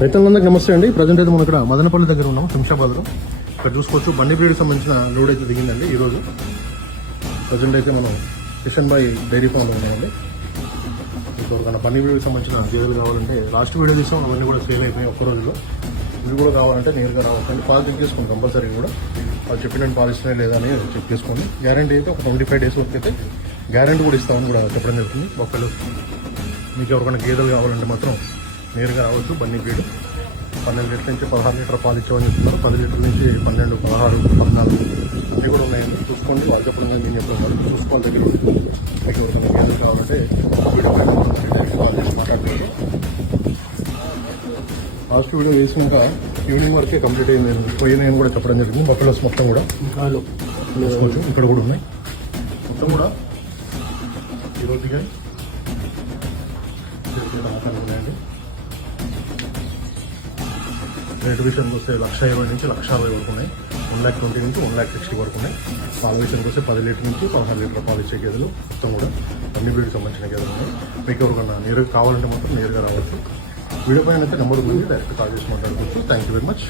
రైతులందరికీ నమస్తే అండి. ప్రజెంట్ అయితే మనం ఇక్కడ మదనపల్లి దగ్గర ఉన్నాం, శంషాబాద్లో. ఇక్కడ చూసుకోవచ్చు బండి బ్రీడ్కి సంబంధించిన లోడ్ అయితే దిగిందండి ఈరోజు. ప్రజెంట్ అయితే మనం కిషన్ బాయ్ డైరీ ఫామ్లో ఉన్నామండి. ఇంకొకరికన్నా బండి బ్రీడ్కి సంబంధించిన గేదెలు కావాలంటే లాస్ట్ వీడియో తీసాం, అవన్నీ కూడా సేల్ అయిపోయాయి ఒక్క రోజులో. ఇవి కూడా కావాలంటే నేరుగా రావచ్చండి. పాలు చెక్ చేసుకోండి కంపల్సరీ కూడా. వాళ్ళు చెప్పినట్టు పాలు ఇస్తున్నాయి లేదా అని చెక్ చేసుకోండి. గ్యారంటీ అయితే ఒక 25 days వరకు అయితే గ్యారంటీ కూడా ఇస్తామని కూడా చెప్పడం జరుగుతుంది. బొక్కలు మీకు ఎవరికైనా గేదెలు కావాలంటే మాత్రం నేరుగా రావచ్చు. బన్నీ బ్రీడ్ 12 లీటర్ల నుంచి 16 లీటర్ పాలు ఇచ్చామని చెప్తున్నారు. 10 లీటర్ల నుంచి 12, 16, 14 అన్నీ కూడా ఉన్నాయండి. చూసుకోండి, వాళ్ళు చెప్పడం నేను చెప్తున్నాను. చూసుకోవాలి దగ్గర మీకు ఎవరికైనా గేదెలు కావాలంటే వీడియో మాట్లాడుతున్నారు. లాస్ట్ వీడియో వేసినాక ఈవినింగ్ వరకే కంప్లీట్ అయింది. పోయినాయని కూడా చెప్పడం జరిగింది. బఫెలోస్ మొత్తం కూడా చూసుకోవచ్చు, ఇక్కడ కూడా ఉన్నాయి. మొత్తం కూడా ఈరోజు ఉన్నాయండి. రేటు విషయానికి వస్తే 1,20,000 నుంచి 1,50,000 వరకు ఉన్నాయి. 1,20,000 నుంచి 1,60,000 వరకు ఉన్నాయి. పాల విషయానికి వస్తే 10 లీటర్ నుంచి 16 లీటర్ పాలు ఇచ్చే గేదెలు మొత్తం కూడా అన్ని బ్రీడ్కి సంబంధించిన గేదెలు ఉన్నాయి. మీకు ఎవరికన్నా నేరుగా కావాలంటే మాత్రం నేరుగా రావచ్చు. వీడియో పైన అయితే నెంబర్ ఉంది, డైరెక్ట్ కాల్ చేసి మాట్లాడుకోవచ్చు. Thank you very much.